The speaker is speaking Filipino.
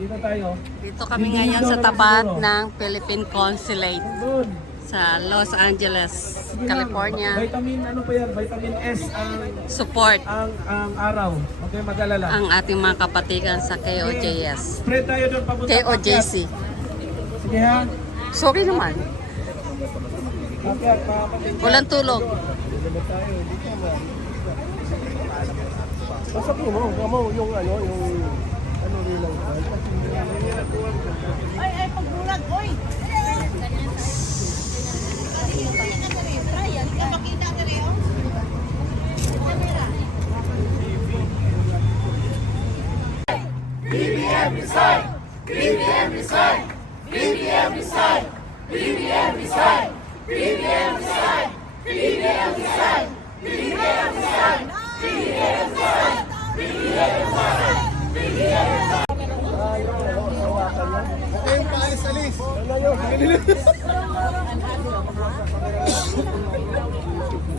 Dito tayo. Dito kami ngayon sa tapat ng Philippine Consulate sa Los Angeles, California. Vitamin, ano pa yan? Vitamin S ang Support araw. Okay, mag-alala. ang ating mga kapatigan sa KOJS. Spread tayo doon papunta. KOJC. Sige ha. Sorry naman. Akyat, papatin. Walang tulog. Pasok mo yung ano nila. Ay, pagbulag, oy! BBM resign! BBM resign! BBM resign! BBM resign! BBM resign! BBM resign! BBM resign! BBM resign! BBM resign! BBM resign! Ayun, paalis-alis.